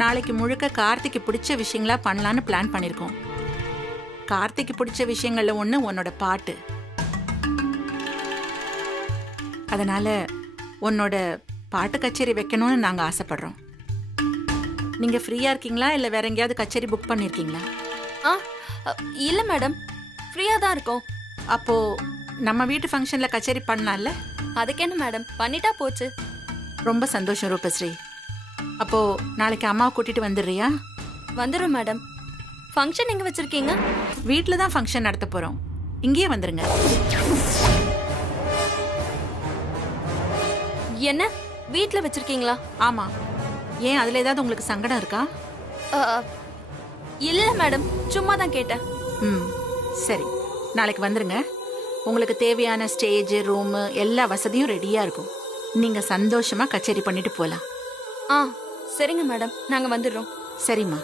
நாளைக்கு முழுக்க கார்த்திக்கு பிடிச்ச விஷயங்களா பண்ணலான்னு பிளான் பண்ணியிருக்கோம். கார்த்திக்கு பிடிச்ச விஷயங்கள்ல ஒன்று உன்னோட பாட்டு. அதனால உன்னோட பாட்டு கச்சேரி வைக்கணும்னு நாங்கள் ஆசைப்படுறோம். நீங்கள் ஃப்ரீயாக இருக்கீங்களா இல்லை வேற எங்கேயாவது கச்சேரி புக் பண்ணியிருக்கீங்களா? இல்லை மேடம், ஃப்ரீயாக தான் இருக்கோம். அப்போது நம்ம வீட்டு ஃபங்க்ஷனில் கச்சேரி பண்ணலாம்ல? அதுக்கு என்ன மேடம், பண்ணிட்டா போச்சு. ரொம்ப சந்தோஷம் ரூபஸ்ரீ. அப்போது நாளைக்கு அம்மாவை கூட்டிகிட்டு வந்துடுறியா? வந்துடும் மேடம். ஃபங்க்ஷன் எங்கே வச்சுருக்கீங்க? வீட்டில் தான் ஃபங்க்ஷன் நடத்த போகிறோம். இங்கேயே வந்துருங்க. என்ன வீட்டில் வச்சுருக்கீங்களா? ஆமாம். ஏன் அதில் ஏதாவது உங்களுக்கு சங்கடம் இருக்கா? இல்லை மேடம், சும்மா தான் கேட்டேன். சரி, நாளைக்கு வந்துருங்க. உங்களுக்கு தேவையான ஸ்டேஜ், ரூமு எல்லா வசதியும் ரெடியாக இருக்கும். நீங்கள் சந்தோஷமாக கச்சேரி பண்ணிட்டு போகலாம். சரிங்க மேடம், நாங்கள் வந்துடுறோம். சரிம்மா.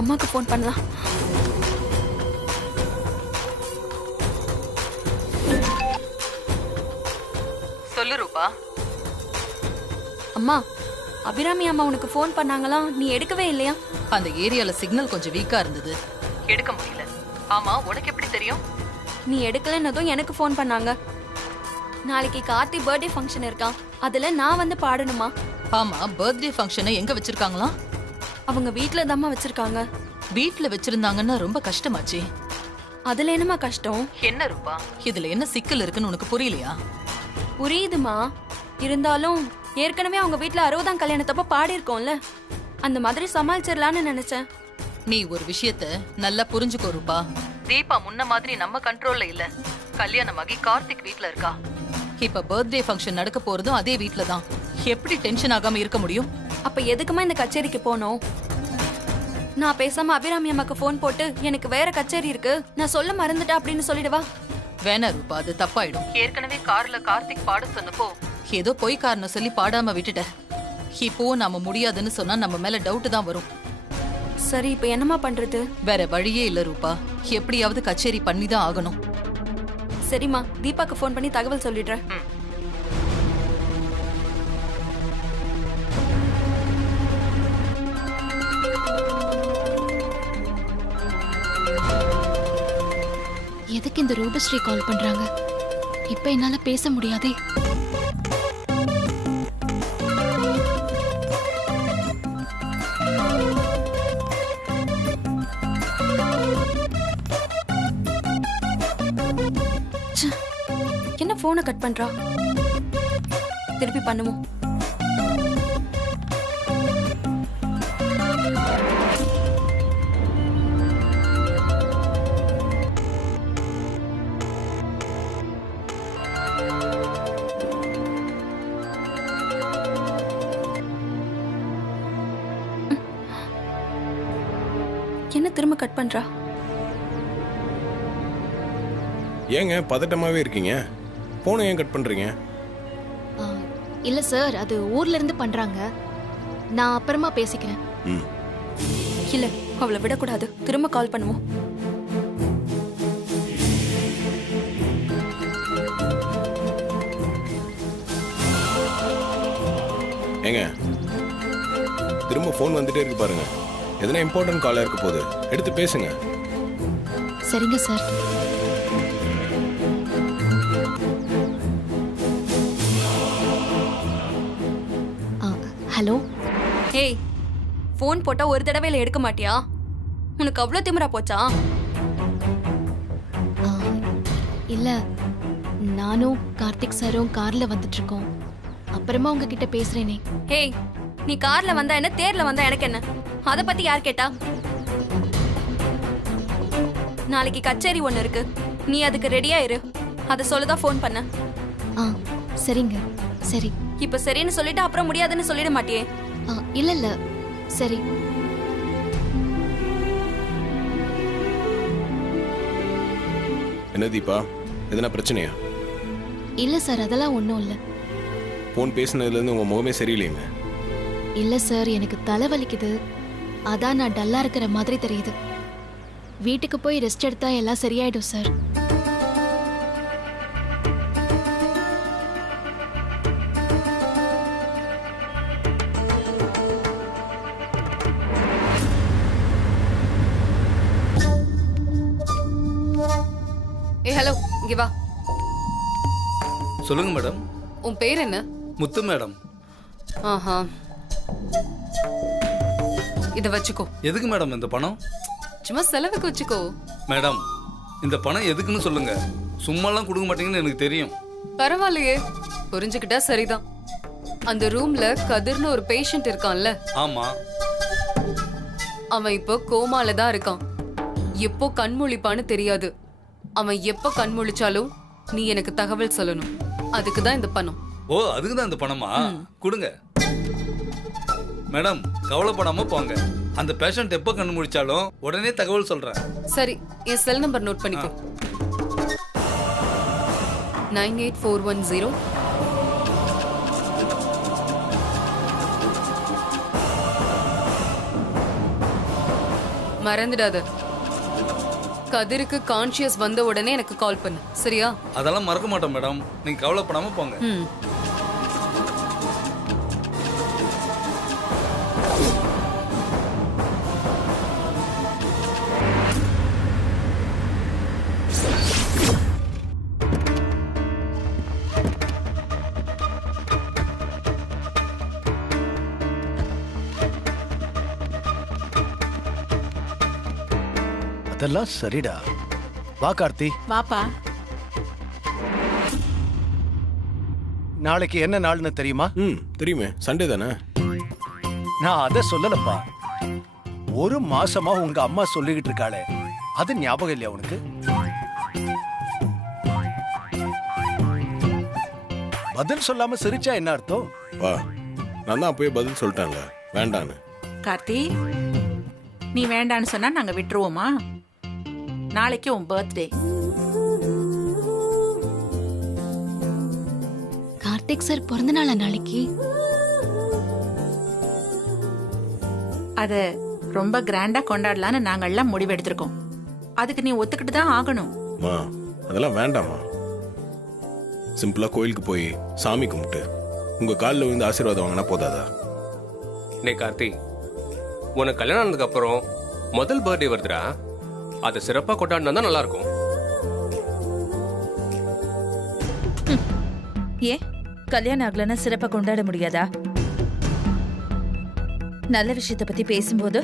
அம்மாக்கு ஃபோன் பண்ணலாம். சொல்லு ரூபா. அம்மா, அபிராமி அம்மா உனக்கு ஃபோன் பண்ணாங்களா? நீ எடுக்கவே இல்லையா? அந்த ஏரியால சிக்னல் கொஞ்சம் வீக்கா இருந்தது, எடுக்க முடியல. ஆமா, உனக்கு எப்படி தெரியும்? நீ எடுக்கலன்னதும் எனக்கு ஃபோன் பண்ணாங்க. நாளைக்கு கார்த்தி பர்த்டே ஃபங்க்ஷன் இருக்கா, அதுல நான் வந்து பாடணுமா? ஆமா, பர்த்டே ஃபங்க்ஷனை எங்க வச்சிருக்காங்களா? அவங்க வீட்ல தாம்மா வச்சிருக்காங்க. வீட்ல வச்சிருந்தாங்கன்னா ரொம்ப கஷ்டமாச்சே. அதுல என்னமா கஷ்டம்? என்ன ரூபா, இதுல என்ன சிக்கல் இருக்குன்னு உனக்கு புரியலையா? புரியுதுமா, இருந்தாலும் ஏற்கனவே அவங்க வீட்ல 60ஆம் கல்யாணத்தப்ப பாடி இருக்கோம்ல, அந்த மாதிரி சமாளிச்சிடலான்னு நினைச்சேன். நீ ஒரு விஷயத்த நல்லா புரிஞ்சுக்கோ ரூபா. தீபா முன்ன மாதிரி நம்ம கண்ட்ரோல்ல இல்ல. கல்யாணமாகி கார்த்திக் வீட்ல இருக்கா. இப்ப பர்த்டே ஃபங்க்ஷன் நடக்க போறதும் அதே வீட்ல தான். எப்படி டென்ஷன் ஆகாம இருக்க முடியும்? அப்ப எதுக்குமா இந்த கச்சேரிக்கு போனோம்? நான் பேசாம அபிராமி அம்மாக்கு போன் போட்டு எனக்கு வேற கச்சேரி இருக்கு, நான் சொல்ல மறந்துட்டேன் அப்படின்னு சொல்லிடுவா? வேணா ரூபா, அது தப்பாயிடும். ஏற்கனவே கார்ல கார்த்திக் பாட சொன்னப்போ ஏதோ பொய் காரணம் சொல்லி பாடாம விட்டுட்ட. இப்போ நாம முடியாதுன்னு சொன்னா நம்ம மேல டவுட் தான் வரும். சரி, இப்ப என்னமா பண்றது? வேற வழியே இல்ல ரூபா, எப்படியாவது கச்சேரி பண்ணி தான் ஆகணும். சரிம்மா, தீபாக்கு போன் பண்ணி தகவல் சொல்லிடுறேன். எதுக்கு இந்த ரூபஸ்ரீ கால் பண்றாங்க? இப்ப என்னால பேச முடியாதே. என்ன போனை கட் பண்றா? திருப்பி பண்ணுவோம். என்ன திரும்ப கட் பண்றா? ஏங்க பதட்டமாவே இருக்கீங்க? போனை ஏன் கட் பண்றீங்க? இல்ல சார், அது ஊர்ல இருந்து பண்றாங்க. நான் அப்புறமா பேசிக்கிறேன். இல்ல, அவளை விடக்கூடாது. திரும்ப கால் பண்ணுவோம். ஏங்க திரும்ப போன் வந்துட்டே இருக்கு பாருங்க. எதனா இம்பார்ட்டன்ட் காலா இருக்க போகுது, எடுத்து பேசுங்க. சரிங்க சார். ஹலோ. ஏய், போன் போட்டா ஒரு தடவையில எடுக்க மாட்டியா? உனக்கு அவ்வளவு திமிரா போச்சா? இல்ல, நானும் கார்த்திக் சாரும் கார்ல வந்துட்டு இருக்கோம். அப்புறமா உங்ககிட்ட பேசுறேனே. ஏய், நீ கார்ல வந்தா என்ன, தேர்ல வந்தா எனக்கு என்ன? அத பத்தி யார் கேட்டா? நாளைக்கு கச்சேரி ஒண்ணு இருக்கு, நீ அதுக்கு ரெடியா இரு. அத சொல்லதான் போன் பண்ண. சரிங்க. சரி. இப்ப சரின்னு சொல்லிட்டு அப்புறம் முடியாதுன்னு சொல்லிட மாட்டியே? இல்ல இல்ல, சரி. என்ன தீபா, எதனா பிரச்சனையா? இல்ல சார், அதெல்லாம் ஒண்ணும் இல்ல. போன் பேசினதுல இருந்து உங்க முகமே சரியில்லைங்க. இல்ல சார், எனக்கு தலை வலிக்குது. அதான் நான் டல்லா இருக்கிற மாதிரி தெரியுது. வீட்டுக்கு போய் ரெஸ்ட் எடுத்தா எல்லாம் சரியாயிடும் சார். ஹலோ, இங்க வா. சொல்லுங்க மேடம். உன் பேர் என்ன? முத்து மேடம். ஆஹா, இத வச்சுக்கோ. எதுக்கு மேடம் இந்த பணம்? சும்மா செலவுக்கு வச்சுக்கோ. மேடம், இந்த பணம் எதுக்குன்னு சொல்லுங்க. சும்மாலாம் கொடுக்க மாட்டீங்கன்னு எனக்கு தெரியும். பரவாயில்லையே, புரிஞ்சுக்கிட்டா சரிதான். அந்த ரூம்ல கதிர்னு ஒரு பேஷண்ட் இருக்கான்ல? ஆமா. அவன் இப்போ கோமால தான் இருக்கான். எப்போ கண்முழிப்பான்னு தெரியாது. அவன் எப்போ கண்முழிச்சாலும் நீ எனக்கு தகவல் சொல்லணும். அதுக்கு தான் இந்த பணம். ஓ, அதுக்கு தான் இந்த பணமா? கொடுங்க மேடம். கவலைப்படாம போங்க. அந்த பேஷண்ட் எப்போ கண்ணு முடிச்சாலும் உடனே தகவல் சொல்றேன். சரி, என் செல் நம்பர் நோட் பண்ணிக்கோ. 98410 மறந்துடாத. கதிருக்கு கான்ஷியஸ் வந்த உடனே எனக்கு கால் பண்ணு, சரியா? அதெல்லாம் மறக்க மாட்டோம் மேடம். நீங்க கவலைப்படாம போங்க. அதெல்லாம் சரிடா. வா கார்த்தி. வாப்பா. நாளைக்கு என்ன நாள்னு தெரியுமா? தெரியுமே, சண்டே தானே. நான் அதை சொல்லலப்பா. ஒரு மாசமா உங்க அம்மா சொல்லிக்கிட்டு இருக்காளே, அது ஞாபகம் இல்லையா உனக்கு? பதில் சொல்லாம சிரிச்சா என்ன அர்த்தம்? வா, நான் தான் அப்பயே பதில் சொல்லிட்டாங்க வேண்டான்னு. கார்த்தி, நீ வேண்டான்னு சொன்னா நாங்க விட்டுருவோமா? நாளைக்கு உன் பர்த்டே. கார்த்திக் சார் பிறந்த நாளா நாளைக்கு? அத ரொம்ப கிராண்டா கொண்டாடலான்னு நாங்கெல்லாம் முடிவெடுத்திருக்கோம். அதுக்கு நீ ஒத்துக்கிட்டு தான் ஆகணும். மா, அதெல்லாம் வேண்டாமா. சிம்பிளா கோயிலுக்கு போய் சாமி கும்பிட்டு உங்க காலில் விழுந்து ஆசீர்வாதம் வாங்கினா போதாதா? டே கார்த்தி, உனக்கு கல்யாணம் ஆனதுக்கு அப்புறம் முதல் பர்த்டே வருதுடா. அதை சிறப்பா கொண்டாடினா தான் நல்லா இருக்கும். ஏன் கல்யாணம் ஆகலன்னா சிறப்பா கொண்டாட முடியாதா? நல்ல விஷயத்தை பத்தி பேசும்போது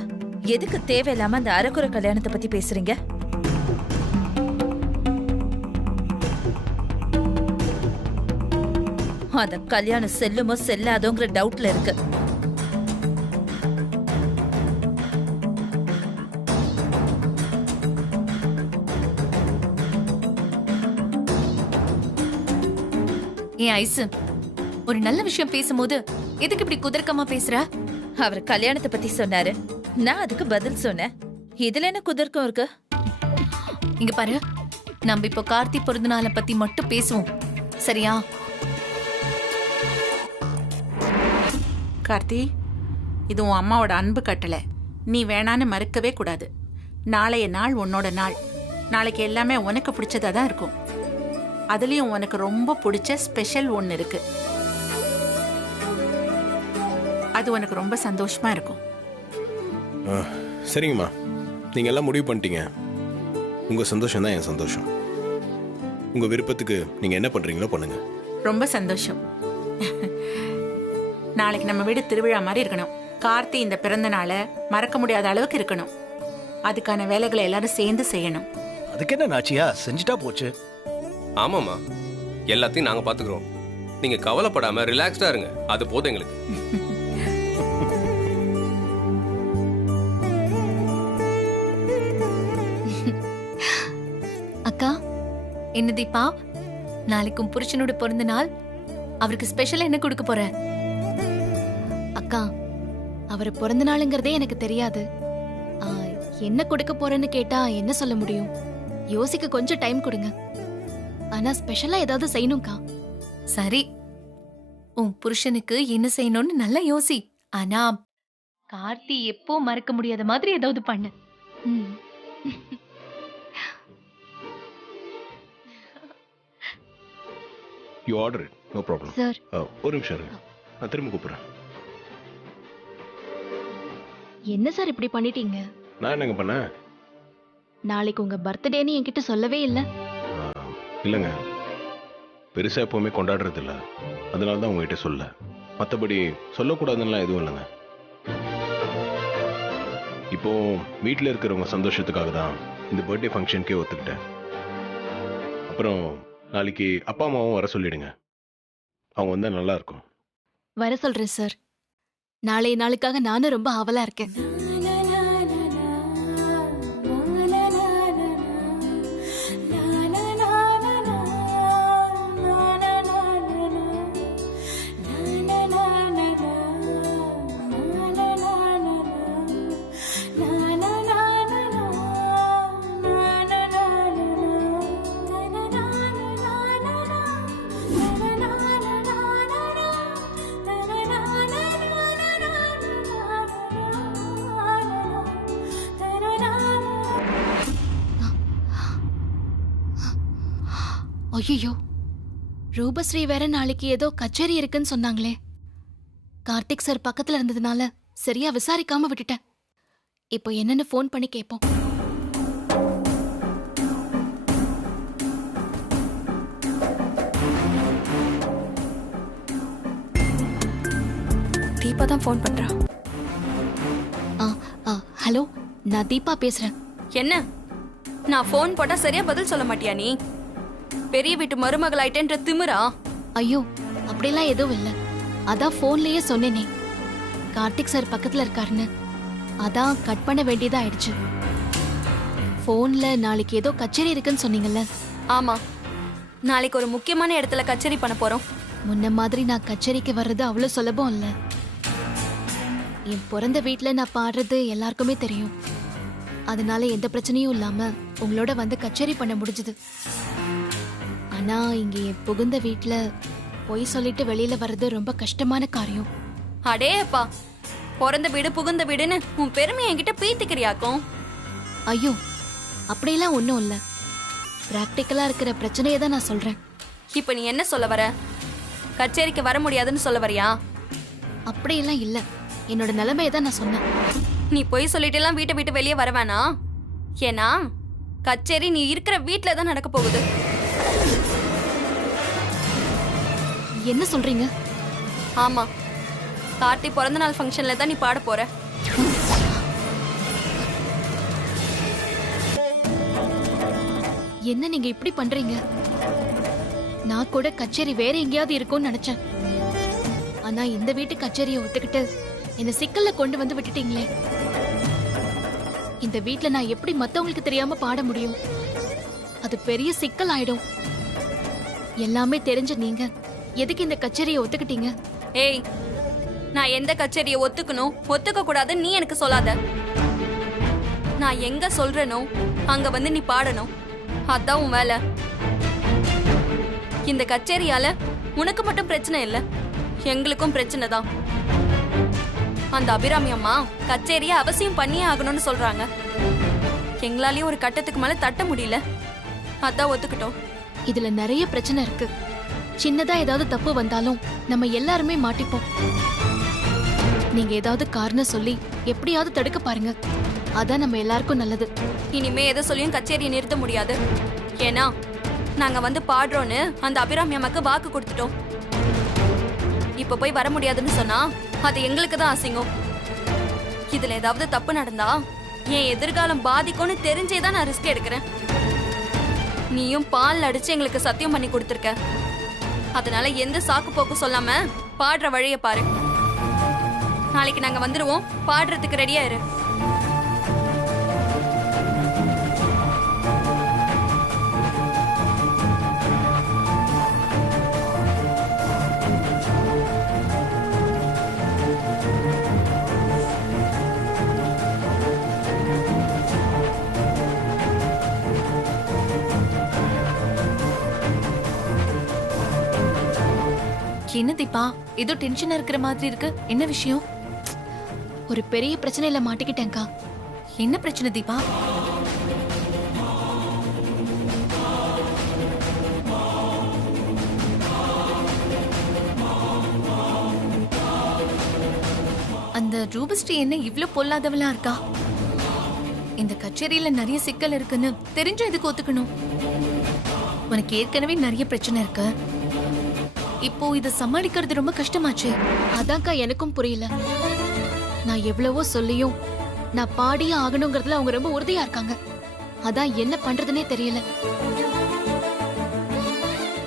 எதுக்கு தேவையில்லாம அந்த அரைக்குறை கல்யாணத்தை பத்தி பேசுறீங்க? அந்த கல்யாணம் செல்லுமோ செல்லாதோங்கிற டவுட்ல இருக்கு. ஏன் ஐசு, ஒரு நல்ல விஷயம் பேசும்போது எதுக்கு இப்படி குதர்க்கமா பேசுற? அவர் கல்யாணத்தை பத்தி சொன்னாரு, நான் அதுக்கு பதில் சொன்னேன். இதுல என்ன குதர்க்கம் இருக்கு? இங்க பாரு, நம்ம இப்போ கார்த்தி பிறந்த நாளை பத்தி மட்டும் பேசுவோம், சரியா? கார்த்தி, இது உன் அம்மாவோட அன்பு கட்டளை. நீ வேணான்னு மறுக்கவே கூடாது. நாளைய நாள் உன்னோட நாள். நாளைக்கு எல்லாமே உனக்கு பிடிச்சதா தான் இருக்கும். அதுலயும் உனக்கு ரொம்ப பிடிச்ச ஸ்பெஷல் ஒன்று இருக்கு. அது உனக்கு ரொம்ப சந்தோஷமா இருக்கும். சரிங்கம்மா, நீங்க எல்லாம் முடிவு பண்ணிட்டீங்க. உங்க சந்தோஷம் தான் என் சந்தோஷம். உங்க விருப்பத்துக்கு நீங்க என்ன பண்றீங்களோ பண்ணுங்க. ரொம்ப சந்தோஷம். நாளைக்கு நம்ம வீடு திருவிழா மாதிரி இருக்கணும். கார்த்தி இந்த பிறந்த நாளை மறக்க முடியாத அளவுக்கு இருக்கணும். அதுக்கான வேலைகளை எல்லாரும் சேர்ந்து செய்யணும். அதுக்கு என்ன நாச்சியா, செஞ்சுட்டா போச்சு. ஆமாம்மா, எல்லாத்தையும் நாங்க பாத்துக்கிறோம். நீங்க கவலைப்படாம ரிலாக்ஸ்டா இருங்க, அது போதும் எங்களுக்கு. அக்கா, என்ன தீபா, நாளைக்கும் புருஷனோட பிறந்த நாள். அவருக்கு ஸ்பெஷலா என்ன கொடுக்க போற? அக்கா, அவர் பிறந்த நாளுங்கிறதே எனக்கு தெரியாது. என்ன கொடுக்க போறேன்னு கேட்டா என்ன சொல்ல முடியும்? யோசிக்க கொஞ்சம் டைம் கொடுங்க. ஆனா ஸ்பெஷலா ஏதாவது செய்யணும்க்கா. சரி, உன் புருஷனுக்கு என்ன செய்யணும்னு நல்லா யோசி. ஆனா கார்த்தி எப்போ மறக்க முடியாத மாதிரி ஏதாவது பண்ணு. ம். You order it, no problem. Sir ஒரு நிமிஷம் இருங்க, நான் திரும்ப கூப்பிட்றேன். என்ன சார் இப்படி பண்ணிட்டீங்க? நான் என்னங்க பண்ணேன்? நாளைக்கு உங்க பர்த்டேன்னு என்கிட்ட சொல்லவே இல்ல. இல்லைங்க, பெருசாக எப்போவுமே கொண்டாடுறது இல்லை, அதனால தான் உங்ககிட்ட சொல்ல. மற்றபடி சொல்லக்கூடாதுன்னெலாம் எதுவும் இல்லைங்க. இப்போ வீட்டில் இருக்கிறவங்க சந்தோஷத்துக்காக தான் இந்த பர்த்டே ஃபங்க்ஷனுக்கே ஒத்துக்கிட்டேன். அப்புறம் நாளைக்கு அப்பா அம்மாவும் வர சொல்லிடுங்க, அவங்க வந்தால் நல்லா இருக்கும். வர சொல்றேன் சார். நாளைய நாளுக்காக நானும் ரொம்ப ஆவலா இருக்கேன். ஐயோ, ரூபஸ்ரீ வேற நாளைக்கு ஏதோ கச்சேரி இருக்குன்னு சொன்னாங்களே. கார்த்திக் சார் பக்கத்துல இருந்ததுனால சரியா விசாரிக்காம விட்டுட்டேன். இப்போ என்னன்னு ஃபோன் பண்ணி கேட்போம். தீபா தான் ஃபோன் பண்றா. ஹலோ, நான் தீபா பேசுறேன். என்ன, நான் ஃபோன் போட்டா சரியா பதில் சொல்ல மாட்டியா நீ? பெரிய வீட்டு மருமகள் ஆயிட்டேன்ற திமிரா? ஐயோ, அப்படிலாம் எதுவும் இல்ல. அதான் போன்லயே சொன்னேனே, கார்த்திக் சார் பக்கத்துல இருக்காருன்னு. அதான் கட் பண்ண வேண்டியதா ஆயிடுச்சு. போன்ல நாளைக்கு ஏதோ கச்சேரி இருக்குன்னு சொன்னீங்கல்ல? ஆமா, நாளைக்கு ஒரு முக்கியமான இடத்துல கச்சேரி பண்ண போறோம். முன்ன மாதிரி நான் கச்சேரிக்கு வர்றது அவ்வளவு சுலபம் இல்ல. என் பிறந்த வீட்டுல நான் பாடுறது எல்லாருக்குமே தெரியும். அதனால எந்த பிரச்சனையும் இல்லாம உங்களோட வந்து கச்சேரி பண்ண முடிஞ்சது. ஆனா இங்க என் புகுந்த வீட்டுல பொய் சொல்லிட்டு வெளியில வர்றது ரொம்ப கஷ்டமான காரியம். அடே அப்பா, பிறந்த வீடு புகுந்த வீடுன்னு உன் பெருமையை என்கிட்ட பீத்திக்கிறியாக்கும். ஐயோ, அப்படியெல்லாம் ஒன்றும் இல்லை. ப்ராக்டிக்கலா இருக்கிற பிரச்சனையை தான் நான் சொல்றேன். இப்ப நீ என்ன சொல்ல வர? கச்சேரிக்கு வர முடியாதுன்னு சொல்ல வரியா? அப்படியெல்லாம் இல்ல, என்னோட நிலைமையை தான் நான் சொன்னேன். நீ பொய் சொல்லிட்டு எல்லாம் வீட்டை விட்டு வெளியே வர வேணாம். ஏன்னா கச்சேரி நீ இருக்கிற வீட்டுல தான் நடக்க போகுது. என்ன சொல்றீங்க? ஆமா, கார்த்தி பிறந்த நாள் ஃபங்க்ஷன்ல தான் நீ பாட போற. என்ன நீங்க இப்படி பண்றீங்க? நான் கூட கச்சேரி வேற எங்கேயாவது இருக்கும்னு நினைச்சேன். ஆனா இந்த வீட்டு கச்சேரியை ஒத்துக்கிட்டு என்ன சிக்கல்ல கொண்டு வந்து விட்டுட்டீங்களே. இந்த வீட்ல நான் எப்படி மத்தவங்களுக்கு தெரியாம பாட முடியும்? அது பெரிய சிக்கல் ஆயிடும். எல்லாமே தெரிஞ்ச நீங்க எதுக்கு இந்த கச்சேரியை ஒத்துக்கிட்டீங்க? ஏய், நான் எந்த கச்சேரியை ஒத்துக்கணும் ஒத்துக்க கூடாதுன்னு நீ எனக்கு சொல்லாத. நான் எங்க சொல்றேனோ அங்க வந்து நீ பாடணும். அதான் உன் வேலை. இந்த கச்சேரியால உனக்கு மட்டும் பிரச்சனை இல்ல, எங்களுக்கும் பிரச்சனை தான். அந்த அபிராமி அம்மா கச்சேரியை அவசியம் பண்ணியே ஆகணும்னு சொல்றாங்க. எங்களாலேயும் ஒரு கட்டத்துக்கு மேல தட்ட முடியல, அதான் ஒத்துக்கிட்டோம். இதுல நிறைய பிரச்சனை இருக்கு. சின்னதா ஏதாவது தப்பு வந்தாலும் நம்ம எல்லாருமே மாட்டிப்போம். நீங்க ஏதாவது காரணம் சொல்லி எப்படியாவது தடுக்க பாருங்க, அதான் நம்ம எல்லாருக்கும் நல்லது. இனிமே எதை சொல்லியும் கச்சேரியை நிறுத்த முடியாது. ஏன்னா நாங்க வந்து பாடுறோன்னு அந்த அபிராமி அம்மாக்கு வாக்கு கொடுத்துட்டோம். இப்ப போய் வர முடியாதுன்னு சொன்னா அது எங்களுக்கு தான் அசிங்கம். இதுல ஏதாவது தப்பு நடந்தா என் எதிர்காலம் பாதிக்கும்னு தெரிஞ்சேதான் நான் ரிஸ்க் எடுக்கிறேன். நீயும் பால் அடிச்சு எங்களுக்கு சத்தியம் பண்ணி கொடுத்துருக்க. அதனால எந்த சாக்கு போக்கு சொல்லாம பாடுற வழிய பாரு. நாளைக்கு நாங்க வந்துருவோம், பாடுறதுக்கு ரெடியா இரு. என்ன தீபா, ஏதோ டென்ஷனா இருக்கிற மாதிரி இருக்கு, என்ன விஷயம்? ஒரு பெரிய பிரச்சனையில மாட்டிக்கிட்டேன்க்கா. என்ன பிரச்சனை தீபா? அந்த ரூபஸ்ரீ என்ன இவ்ளோ பொல்லாதவளா இருக்கா? இந்த கச்சேரியில நிறைய சிக்கல் இருக்குன்னு தெரிஞ்ச எதுக்கு ஒத்துக்கணும்? உனக்கு ஏற்கனவே நிறைய பிரச்சனை இருக்கு. இப்போ இத சமாளிக்கிறது ரொம்ப கஷ்டமாச்சு. அதான்க்கா எனக்கும் புரியல. நான் எவ்வளவோ சொல்லியும் நான் பாடியே ஆகணுங்கிறதுல அவங்க ரொம்ப உறுதியா இருக்காங்க. அதான் என்ன பண்றதுனே தெரியல.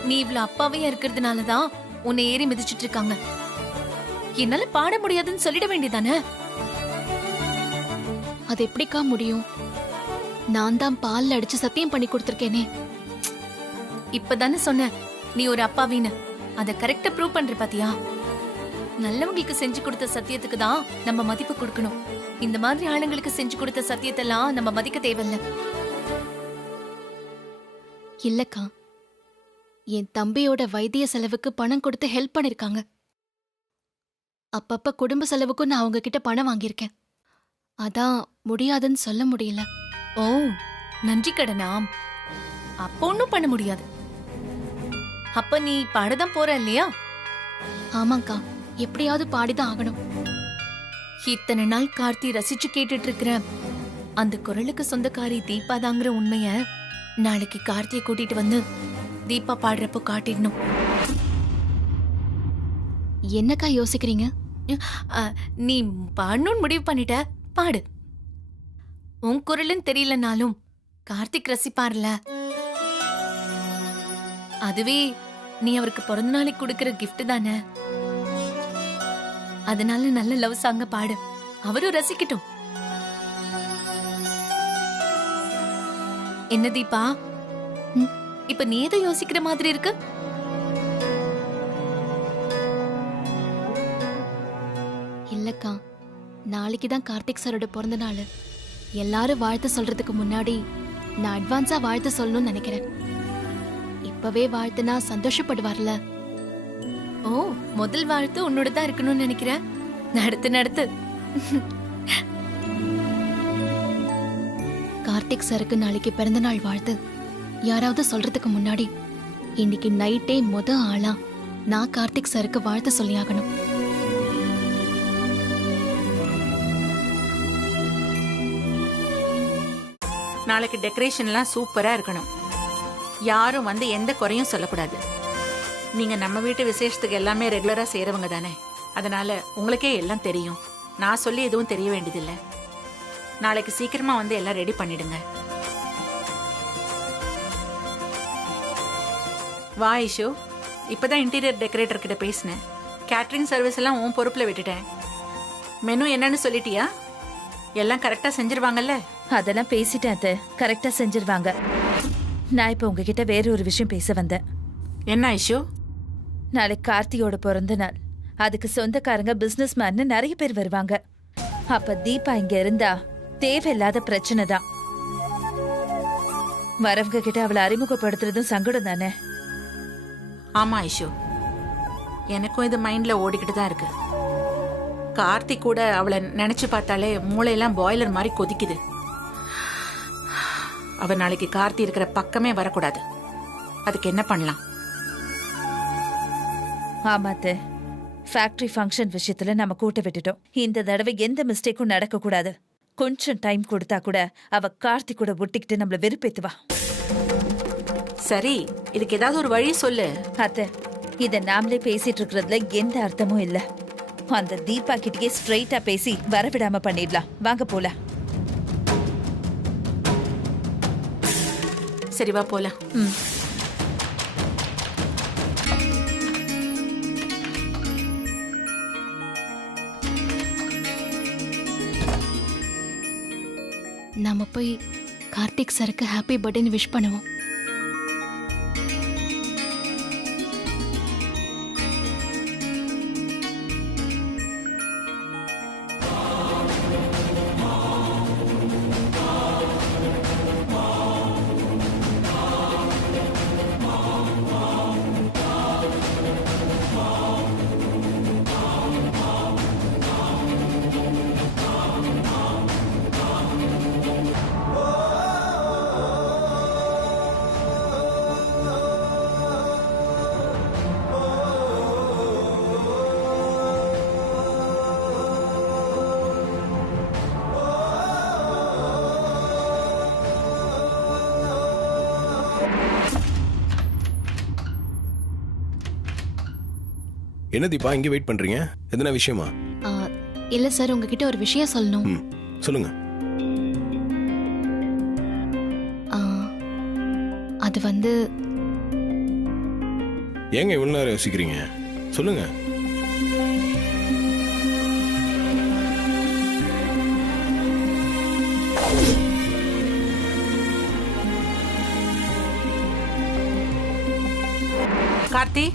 நீ இவ்ளோ அப்பாவையா இருக்கிறதுனாலதான் உன்னை ஏறி மிதிச்சிட்டு இருக்காங்க. என்னால பாட முடியாதுன்னு சொல்லிட வேண்டியதானே? அது எப்படிக்கா முடியும்? நான் தான் பால்ல அடிச்சு சத்தியம் பண்ணி கொடுத்திருக்கேனே. இப்பதானே சொன்ன நீ ஒரு அப்பாவின்னு. அத கரெக்டா ப்ரூவ் பண்ற பாத்தியா? நல்லவங்களுக்கு செஞ்சு கொடுத்த சத்தியத்துக்கு தான் நம்ம மதிப்பு கொடுக்கணும். இந்த மாதிரி ஆளுங்களுக்கு செஞ்சு கொடுத்த சத்தியத்தெல்லாம் நம்ம மதிக்க தேவையில்ல. இல்லக்கா, என் தம்பியோட வைத்திய செலவுக்கு பணம் கொடுத்து ஹெல்ப் பண்ணிருக்காங்க. அப்பப்ப குடும்ப செலவுக்கும் நான் அவங்க கிட்ட பணம் வாங்கியிருக்கேன். அதான் முடியாதுன்னு சொல்ல முடியல. ஓ, நன்றி கடனா? அப்ப ஒண்ணும் பண்ண முடியாது. அப்ப நீ பாடதான் போற இல்லையா? ஆமாக்கா, எப்படியாவது பாடிதான் ஆகணும். இத்தனை நாள் கார்த்தி ரசிச்சு கேட்டுட்டு இருக்கிற அந்த குரலுக்கு சொந்தக்காரி தீபா தாங்கிற உண்மைய நாளைக்கு கார்த்தியை கூட்டிட்டு வந்து தீபா பாடுறப்போ காட்டிடணும். என்னக்கா யோசிக்கிறீங்க? நீ பாடணும்னு முடிவு பண்ணிட்ட, பாடு. உன் குரலுன்னு தெரியலனாலும் கார்த்திக் ரசிப்பார்ல. அதுவே நீ அவருக்கு பிறந்த நாளைக்கு கொடுக்கிற கிஃப்ட் தானே. அதனால நல்ல லவ் சாங்க பாடு, அவரும் ரசிக்கட்டும். என்ன தீபா, இப்ப நீ ஏதோ யோசிக்கிற மாதிரி இருக்கு? இல்லக்கா, நாளைக்கு தான் கார்த்திக் சாரோட பிறந்த நாள். எல்லாரும் வாழ்த்து சொல்றதுக்கு முன்னாடி நான் அட்வான்ஸா வாழ்த்து சொல்லணும்னு நினைக்கிறேன். இப்பவே வாழ்த்துனா சந்தோஷப்படுவார்ல. ஓ, முதல் வாழ்த்து உன்னோட தான் இருக்கணும்னு நினைக்கிறேன். நடத்து நடத்து. கார்த்திக் சாருக்கு நாளைக்கு பிறந்த நாள் வாழ்த்து யாராவது சொல்றதுக்கு முன்னாடி இன்னைக்கு நைட்டே ஆளா நான் கார்த்திக் சாருக்கு வாழ்த்து சொல்லியாகணும். நாளைக்கு டெக்கரேஷன்லாம் சூப்பரா இருக்கணும். யாரும் வந்து எந்த குறையும் சொல்லக்கூடாது. நீங்க நம்ம வீட்டு விசேஷத்துக்கு எல்லாமே ரெகுலரா செய்யறவங்க தானே, அதனால உங்களுக்கே எல்லாம் தெரியும். நான் சொல்லி எதுவும் தெரிய வேண்டியதில்லை. நாளைக்கு சீக்கிரமா வந்து எல்லாம் ரெடி பண்ணிடுங்க. வா ஐஷு, இப்பதான் இன்டீரியர் டெக்கரேட்டர் கிட்ட பேசினேன். கேட்டரிங் சர்வீஸ் எல்லாம் உன் பொறுப்புல விட்டுட்டேன். மெனு என்னன்னு சொல்லிட்டியா? எல்லாம் கரெக்டா செஞ்சிருவாங்கல்ல? அதெல்லாம் பேசிட்டேன் அத்தை, கரெக்டா செஞ்சிருவாங்க. நான் இப்ப உங்ககிட்ட வேற ஒரு விஷயம் பேச வந்தேன். என்ன ஐஷு? நாளைக்கு கார்த்தியோட பிறந்த நாள். அதுக்கு சொந்தக்காரங்க பிசினஸ் மேன்னு நிறைய பேர் வருவாங்க. அப்ப தீபா இங்க இருந்தா தேவையில்லாத பிரச்சனை தான். வரவங்க கிட்ட அவளை அறிமுகப்படுத்துறதும் சங்கடம் தானே. ஆமா ஐஷு, எனக்கும் இது மைண்ட்ல ஓடிக்கிட்டு தான் இருக்கு. கார்த்திக் கூட அவளை நினைச்சு பார்த்தாலே மூளையெல்லாம் பாய்லர் மாதிரி கொதிக்குது. அவ நாளைக்கு கார்த்தி இருக்கிற பக்கமே வரக்கூடாது. அதுக்கு என்ன பண்ணலாம்? ஆமாத்த, ஃபேக்டரி ஃபங்க்ஷன் விஷயத்துல நம்ம கூட்ட விட்டுட்டோம். இந்த தடவை எந்த மிஸ்டேக்கும் நடக்க கூடாது. கொஞ்சம் டைம் கொடுத்தா கூட அவ கார்த்தி கூட ஒட்டிக்கிட்டு நம்மள வெறுப்பேத்துவா. சரி, இதுக்கு ஏதாவது ஒரு வழி சொல்லு. அத்த, இத நாமளே பேசிட்டு இருக்கிறதுல எந்த அர்த்தமும் இல்ல. அந்த தீபா கிட்டயே ஸ்ட்ரைட்டா பேசி வரவிடாம பண்ணிடலாம். வாங்க போல. சரி வா போலாம். நாம போய் கார்த்திக் சாருக்கு ஹாப்பி பர்த்டேன்னு விஷ் பண்ணுவோம். என்ன தீபா இங்கே வெயிட் பண்றீங்க? எதனா விஷயமா? ஆ, இல்ல சார், உங்ககிட்ட ஒரு விஷயம் சொல்லணும். ம் சொல்லுங்க. ஆ, அது வந்து ஏங்க இவ்வளவு நேரம் யோசிக்கிறீங்க? சொல்லுங்க. கார்த்தி